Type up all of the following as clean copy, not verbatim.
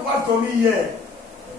pouvoir dormir hier.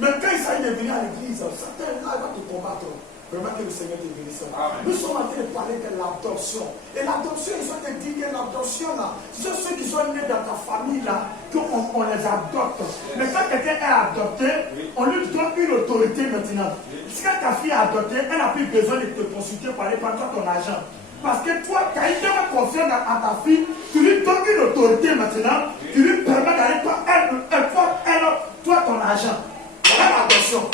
Mais quand il s'agit de venir à l'église, Satan là, il va te combattre. Vraiment que le Seigneur te bénisse. Nous sommes en train de parler de l'adoption. Et l'adoption, ils sont te dire que l'adoption là, ce sont ceux qui sont nés dans ta famille là, qu'on les adopte. Mais quand quelqu'un est adopté, on lui donne une autorité maintenant. Si quand ta fille est adoptée, elle n'a plus besoin de te consulter pour aller prendre ton argent. Parce que toi, quand il te met confiance à ta fille, tu lui donnes une autorité maintenant, tu lui permets d'aller toi, ton argent. Voilà l'adoption.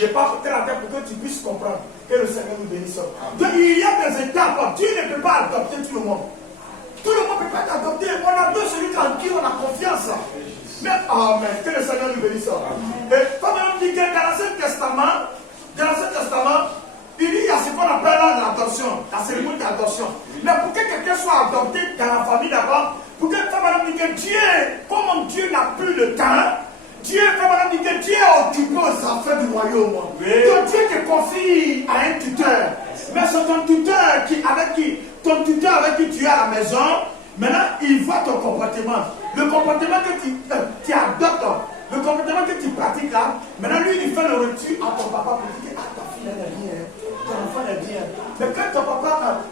Je n'ai pas porté la tête pour que tu puisses comprendre que le Seigneur nous bénisse. Donc il y a des étapes. Dieu ne peut pas adopter tout le monde. Tout le monde ne peut pas t'adopter. On adopte celui en qui on a confiance. Mais, amen. Que le Seigneur nous bénisse. Et comme on dit que dans l'Ancien Testament, il y a ce qu'on appelle l'adoption, la cérémonie d'adoption. Mais pour que quelqu'un soit adopté dans la famille d'abord, pour que Madame dit que Dieu, comme Dieu n'a plus le temps, Dieu, comme Madame dit que Dieu est occupé aux affaires du royaume. Donc Dieu te confie à un tuteur. Mais c'est ton tuteur avec qui tu es à la maison. Maintenant, il voit ton comportement. Le comportement que tu adoptes, le comportement que tu pratiques là, maintenant lui, il fait le retour à ton papa pour dire, ah, ta fille, elle est bien, ton enfant est bien. Mais quand ton papa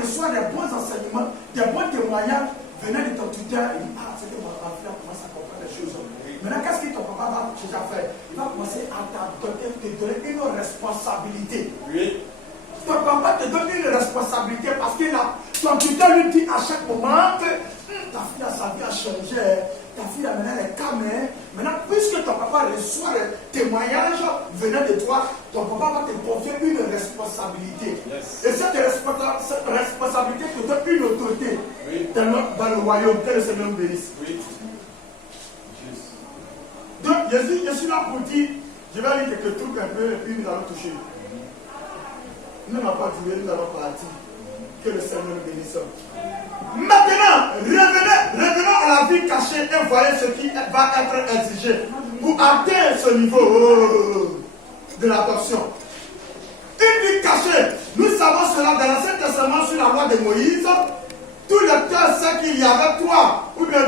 reçoit des bons enseignements, des bons témoignages, venant de ton tuteur, il dit, ah, c'est que mon enfant commence à comprendre les choses. Maintenant, qu'est-ce que ton papa va faire? Il va commencer à te donner une responsabilité. Oui. Ton papa te donne une responsabilité parce que ton tuteur lui dit à chaque moment que ta fille a sa vie a changé, ta fille a maintenant les calme. Maintenant, puisque ton papa reçoit les témoignages venant de toi, ton papa va te confier une responsabilité. Yes. Et cette responsabilité te donne une autorité dans le royaume. Que le Seigneur nous bénisse. Oui. Donc, je suis là pour dire, je vais lire quelques trucs un peu et puis nous allons toucher. Nous n'avons pas trouvé, nous allons partir. Que le Seigneur nous bénisse. Maintenant, revenons à la vie cachée et voyez ce qui va être exigé pour atteindre ce niveau de l'adoption. Une vie cachée, nous savons cela dans l'Ancien Testament sur la loi de Moïse. Tout lecteur sait qu'il y avait 3 ou bien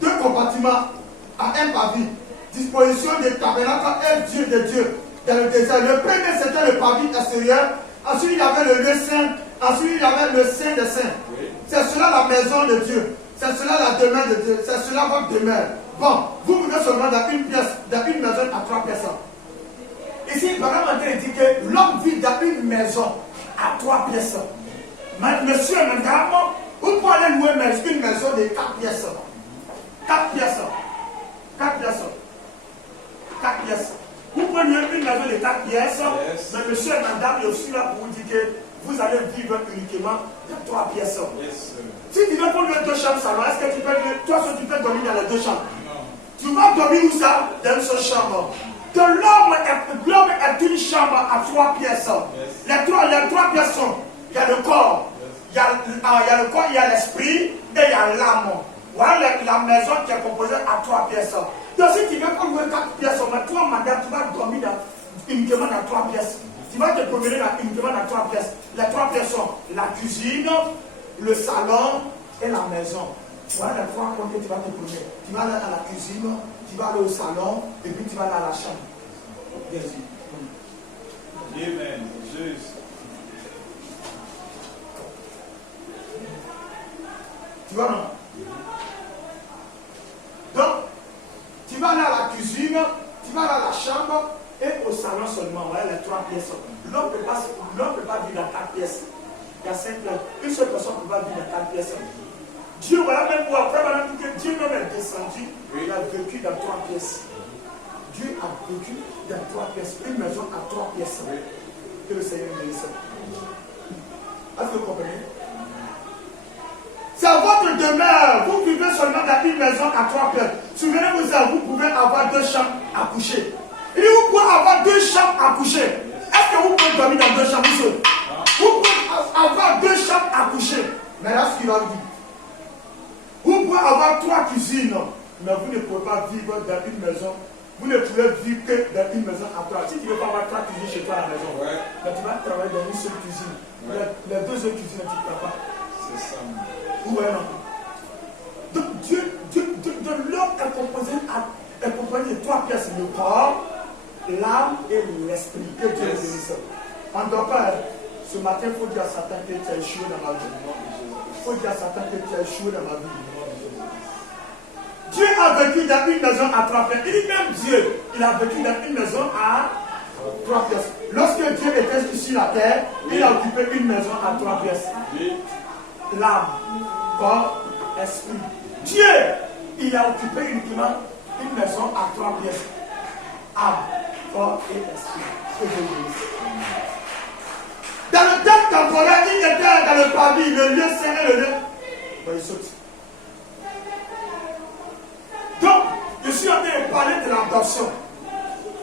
2 compartiments à un parvis. Disposition des tabernacles et Dieu de Dieu dans le désert. Le premier c'était le parvis extérieur. Ensuite il y avait le lieu saint. Ensuite il y avait le saint des saints. Oui. C'est cela la maison de Dieu. C'est cela la demeure de Dieu. C'est cela votre demeure. Bon, vous vivez seulement dans une pièce, dans une maison à 3 personnes. Ici, il va vraiment dire que l'homme vit dans une maison à 3 pièces. Monsieur et madame, vous pouvez aller louer une maison de 4 pièces. 4 pièces. 4 pièces. 4 pièces. Vous pouvez louer une maison de 4 pièces, mais monsieur et madame, je suis là pour vous dire que vous allez vivre uniquement dans 3 pièces. Yes, si tu veux louer 2 chambres salon, est-ce que tu peux dormir dans les 2 chambres? Non. Tu vas dormir où ça? Dans une seule chambre. L'homme est une chambre à 3 pièces. Yes. Les 3 pièces sont, il y a le corps, yes. il y a le corps, il y a l'esprit et il y a l'âme. Voilà la maison qui est composée à 3 pièces. Donc si tu veux pas louer 4 pièces, mais toi, madame, tu vas dormir uniquement dans 3 pièces. Tu vas te promener uniquement dans 3 pièces. Les 3 pièces sont la cuisine, le salon et la maison. Voilà les 3 points que tu vas te promener. Tu vas aller à la cuisine, tu vas aller au salon et puis tu vas aller à la chambre. Jésus. Amen. Jésus. Tu vois non? Donc, tu vas aller à la cuisine, tu vas aller à la chambre et au salon seulement. Voilà les 3 pièces. L'homme ne peut pas vivre dans 4 pièces. Il y a 5 pièces. Une seule personne ne peut pas vivre dans 4 pièces. Dieu, voilà même pour après, voilà que Dieu même est descendu. Il a vécu dans 3 pièces. Dieu a vécu dans 3 pièces. Une maison à 3 pièces. Que le Seigneur nous bénisse. Est-ce que vous comprenez? C'est votre demeure. Vous vivez seulement dans une maison à 3 pièces. Souvenez-vous, vous pouvez avoir 2 chambres à coucher. Et vous pouvez avoir 2 chambres à coucher. Est-ce que vous pouvez dormir dans 2 chambres? Vous pouvez avoir 2 chambres à coucher. Mais là, ce qu'il a dit. Vous pouvez avoir 3 cuisines, mais vous ne pouvez pas vivre dans une maison. Vous ne pouvez vivre que dans une maison à 3. Si tu ne veux pas avoir 3 cuisines chez toi à la maison, mais tu vas travailler dans une seule cuisine. Les 2 autres cuisines, tu ne peux pas. C'est ça. Ouais, non. Donc, l'homme est composé à composé de 3 pièces, le corps, l'âme et l'esprit. Que Dieu bénisse. En d'autres, ce matin, il faut dire à Satan que tu as échoué dans ma vie. Il faut dire à Satan que tu as échoué dans ma vie. Dieu a vécu dans une maison à 3 pièces. Il dit même Dieu, il a vécu dans une maison à 3 pièces. Lorsque Dieu était sur la terre, il a occupé une maison à 3 pièces. L'âme, corps, esprit. Dieu, il a occupé uniquement une maison à 3 pièces. Âme, corps et esprit. Dans le temps temporel, il était dans le pavis, le lieu serré, le lieu. Bon, il saute. Donc, je suis en train de parler de l'adoption.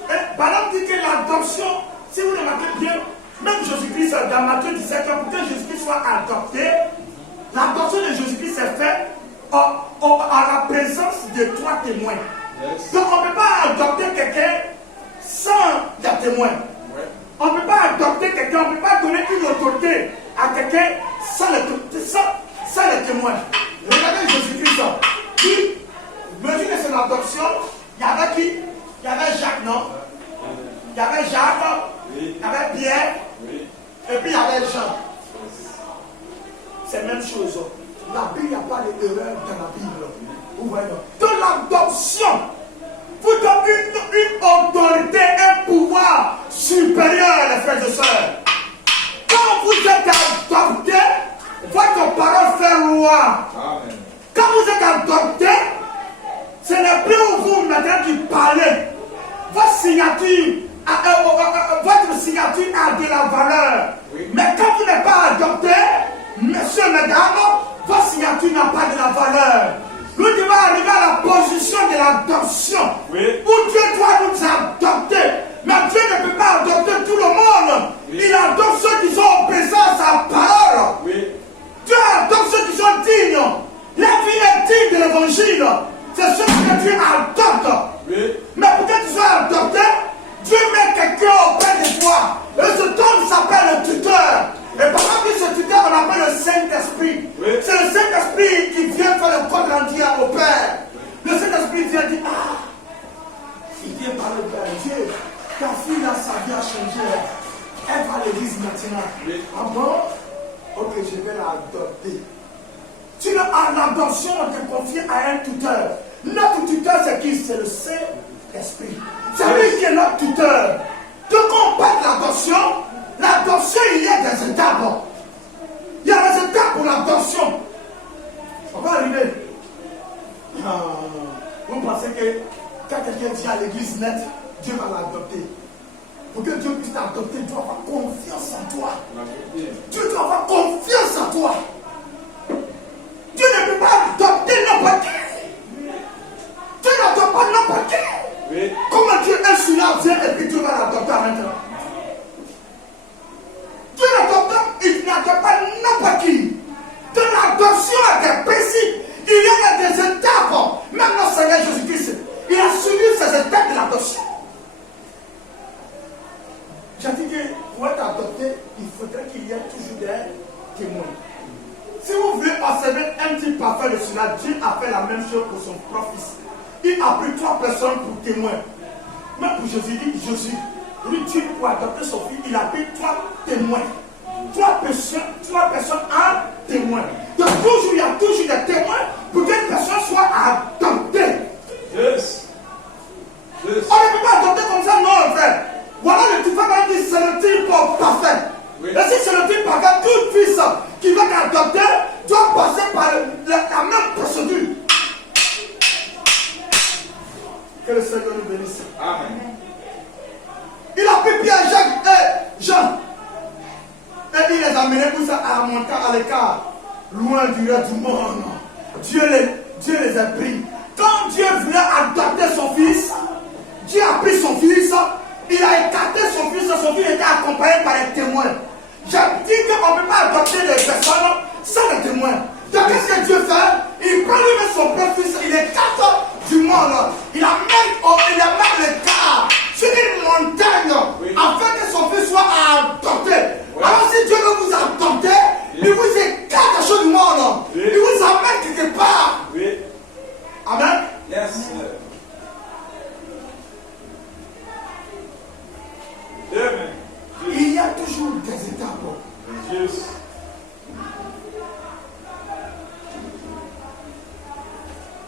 Et Balaam dit que l'adoption, si vous remarquez bien, même Jésus-Christ, dans Matthieu 17, pour que Jésus-Christ soit adopté, l'adoption de Jésus-Christ s'est faite à la présence de 3 témoins. Yes. Donc, on ne peut pas adopter quelqu'un sans les témoins. Ouais. On ne peut pas adopter quelqu'un, on ne peut pas donner une autorité à quelqu'un sans les témoins. Regardez Jésus-Christ. Le jour de son adoption, il y avait qui? Il y avait Jacques, non? Il y avait Jacques, oui. Il y avait Pierre, oui. Et puis il y avait Jean. C'est la même chose. La Bible, il n'y a pas d'erreur dans la Bible. Vous voyez? Donc l'adoption vous donne une autorité, un pouvoir supérieur, les frères et sœurs. Quand vous êtes adopté, votre parole fait loi. Amen. Quand vous êtes adopté, ce n'est plus vous maintenant qui parlez. Votre signature a de la valeur. Oui. Mais quand vous n'êtes pas adopté, messieurs, mesdames, votre signature n'a pas de la valeur. Nous devons arriver à la position de l'adoption. Oui. Où Dieu doit nous adopter. Mais Dieu ne peut pas adopter tout le monde. Oui. Il adopte ceux qui sont obéissants à sa parole. Oui. Dieu adopte ceux qui sont dignes. La vie est digne de l'évangile. C'est ce que Dieu adopte. Oui. Mais pour que tu sois adopté, Dieu met quelqu'un auprès de toi. Et cet homme s'appelle le tuteur. Et par exemple, ce tuteur, on appelle le Saint-Esprit. Oui. C'est le Saint-Esprit qui vient faire le compte rendu au Père. Le Saint-Esprit vient dire, il vient parler de Dieu. Ta fille, là, sa vie a changé. Elle va à l'église maintenant. Oui. Ah bon? Ok, je vais l'adopter. L'adoption, on te confie à un tuteur. Notre tuteur, c'est qui? C'est le Saint-Esprit. C'est lui qui est notre tuteur. Donc, quand on parle de l'adoption, il y a des étapes. Il y a des étapes pour l'adoption. On va arriver. Vous pensez que quand quelqu'un vient à l'église nette, Dieu va l'adopter. Pour que Dieu puisse t'adopter, tu dois avoir confiance en toi. Tu dois avoir confiance en toi. Dieu ne peut pas adopter n'importe qui. Dieu n'adopte pas n'importe qui. Oui. Comment Dieu est sur la vient et puis Dieu va l'adopter maintenant? Dieu n'adopte pas n'importe qui. De l'adoption à des principes, il y a des étapes. Même notre Seigneur Jésus-Christ, il a suivi ces étapes de l'adoption. J'ai dit que pour être adopté, il faudrait qu'il y ait toujours des témoins. Si vous voulez observer un type parfait de cela, Dieu a fait la même chose pour son propre fils. Il a pris 3 personnes pour témoins. Même pour Jésus, lui, Dieu, pour adopter son fils, il a pris 3 témoins. 3 personnes en témoin. Donc toujours, il y a toujours des témoins pour qu'une personne soit adoptée. Yes. On ne peut pas adopter comme ça, non, frère. Voilà le type parfait, c'est le type parfait. Oui. Et si c'est le type parfait, tout fils qui va t'adopter doit passer par la même procédure. Que le Seigneur nous bénisse. Amen. Il a pris Pierre, Jacques et Jean. Et il les a amenés pour ça à monter à l'écart, loin du reste du monde. Dieu les a pris. Quand Dieu voulait adopter son fils, Dieu a pris son fils, il a écarté son fils était accompagné par les témoins. J'ai dit qu'on ne peut pas adopter des personnes sans les témoins. Donc qu'est-ce que Dieu fait? Il prend lui-même son propre fils, il écarte du monde. Il amène l'écart sur une montagne, oui, afin que son fils soit adopté. Oui. Alors si Dieu veut vous adopter, oui, il vous écarte des choses du monde. Oui. Il vous amène quelque part. Oui. Amen. Yes.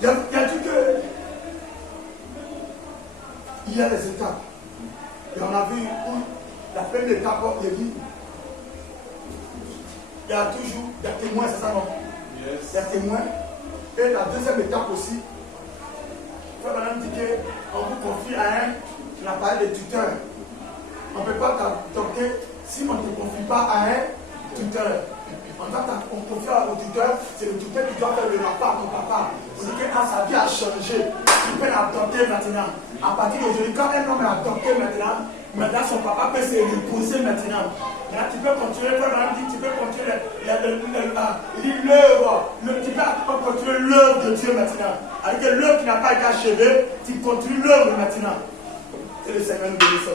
Il a dit que il y a des étapes. Et on a vu où la première étape, il dit, il y a toujours des témoins, c'est ça non? Yes. Des témoins. Et la deuxième étape aussi, Frère Branham dit qu'on vous confie à un appareil de tuteur. On ne peut pas t'adopter si on ne te confie pas à un tuteur. On va confier au tuteur, c'est le tuteur qui doit faire le rapport à ton papa. On dit que sa vie a changé. Tu peux l'adopter maintenant. À partir d'aujourd'hui, quand un homme est adopté maintenant son papa peut se reposer maintenant. Maintenant, tu peux continuer, tu peux continuer l'œuvre. Tu peux continuer l'œuvre de Dieu maintenant. Avec l'œuvre qui n'a pas été achevée, tu continues l'œuvre maintenant. Et le Seigneur nous bénisse.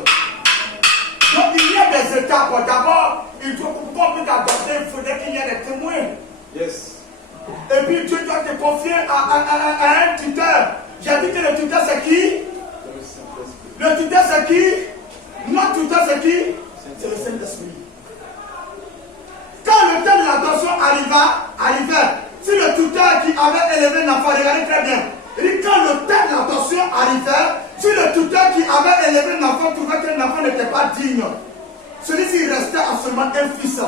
Donc il y a des étapes. D'abord, il faut qu'on puisse adopter, il faudrait qu'il y ait des témoins. Yes. Et puis Dieu doit te confier à un tuteur. J'ai dit que le tuteur c'est qui? Le tuteur c'est qui? Notre tuteur c'est qui? C'est le Saint-Esprit. Quand le temps de l'adoption arrivait, si le tuteur qui avait élevé l'enfant, regardez très bien. Il dit quand le temps de l'adoption arrivait, si le tuteur qui avait élevé l'enfant trouvait que l'enfant n'était pas digne, celui-ci restait à seulement un fils.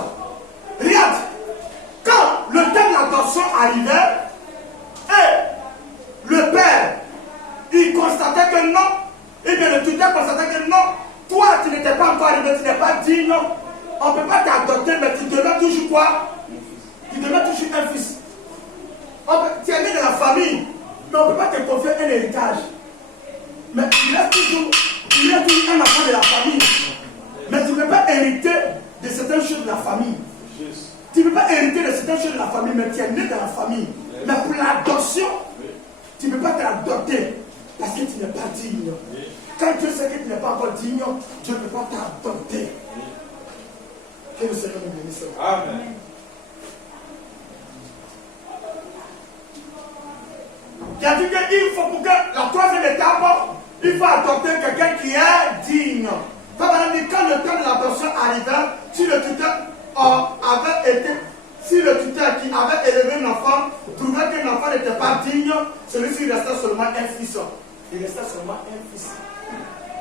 Regarde, quand le temps de l'adoption arrivait, et le père, il constatait que non, et bien le tuteur constatait que non, toi tu n'étais pas encore arrivé, tu n'es pas digne, on ne peut pas t'adopter, mais tu deviens toujours quoi? Tu deviens toujours un fils. Tu es né dans la famille, mais on ne peut pas te confier un héritage. Mais il reste toujours un enfant de la famille. Mais tu ne peux pas hériter de certaines choses de la famille. Tu ne peux pas hériter de certaines choses de la famille, mais tu es né dans la famille. Mais pour l'adoption, tu ne peux pas t'adopter parce que tu n'es pas digne. Quand Dieu sait que tu n'es pas encore digne, Dieu ne peut pas t'adopter. Que le Seigneur nous bénisse. Amen. Il a dit qu'il faut pour que la troisième étape, il faut adopter quelqu'un qui est digne. Quand le temps de l'adoption arrivait, si le tuteur qui avait élevé l'enfant trouvait que l'enfant n'était pas digne, celui-ci restait seulement un fils. Il restait seulement un fils.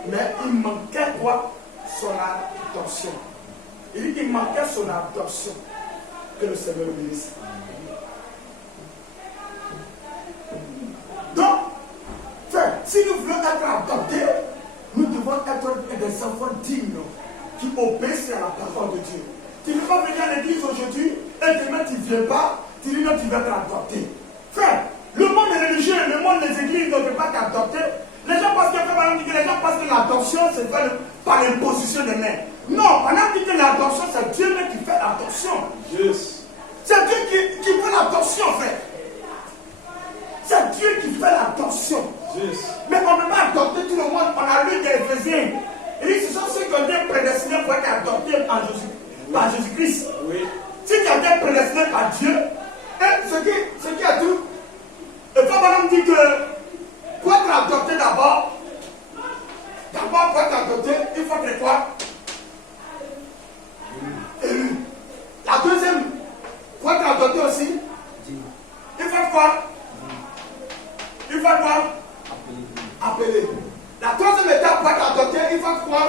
Mais il manquait quoi? Son adoption. Il dit qu'il manquait son adoption. Que le Seigneur le bénisse. Donc, si nous voulons être adoptés, nous devons être des enfants dignes qui obéissent à la parole de Dieu. Tu ne peux pas venir à l'église aujourd'hui et demain tu ne viens pas, tu dis non, tu vas être adopté. Frère, le monde religieux, le monde des églises ne peut pas t'adopter. Les gens pensent que l'adoption c'est fait par l'imposition des mains. Non, on a dit que l'adoption c'est Dieu même qui fait l'adoption. Yes. C'est Dieu qui fait l'adoption, frère. C'est Dieu qui fait l'adoption. Yes. Mais on ne peut pas adopter tout le monde. On a lu des Éphésiens. Il dit ce sont ceux qui ont été prédestinés pour être adoptés par Jésus-Christ. Oui. Si tu as été prédestiné par Dieu, et ce qui a tout, et quand on dit que pour être adopté d'abord pour être adopté, il faut que quoi? Élu. La deuxième, pour être adopté aussi, il faut quoi? Il faut quoi? Appeler. La troisième étape pour être adopté, il faut quoi?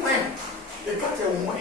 Moins. Et quand tu es moins,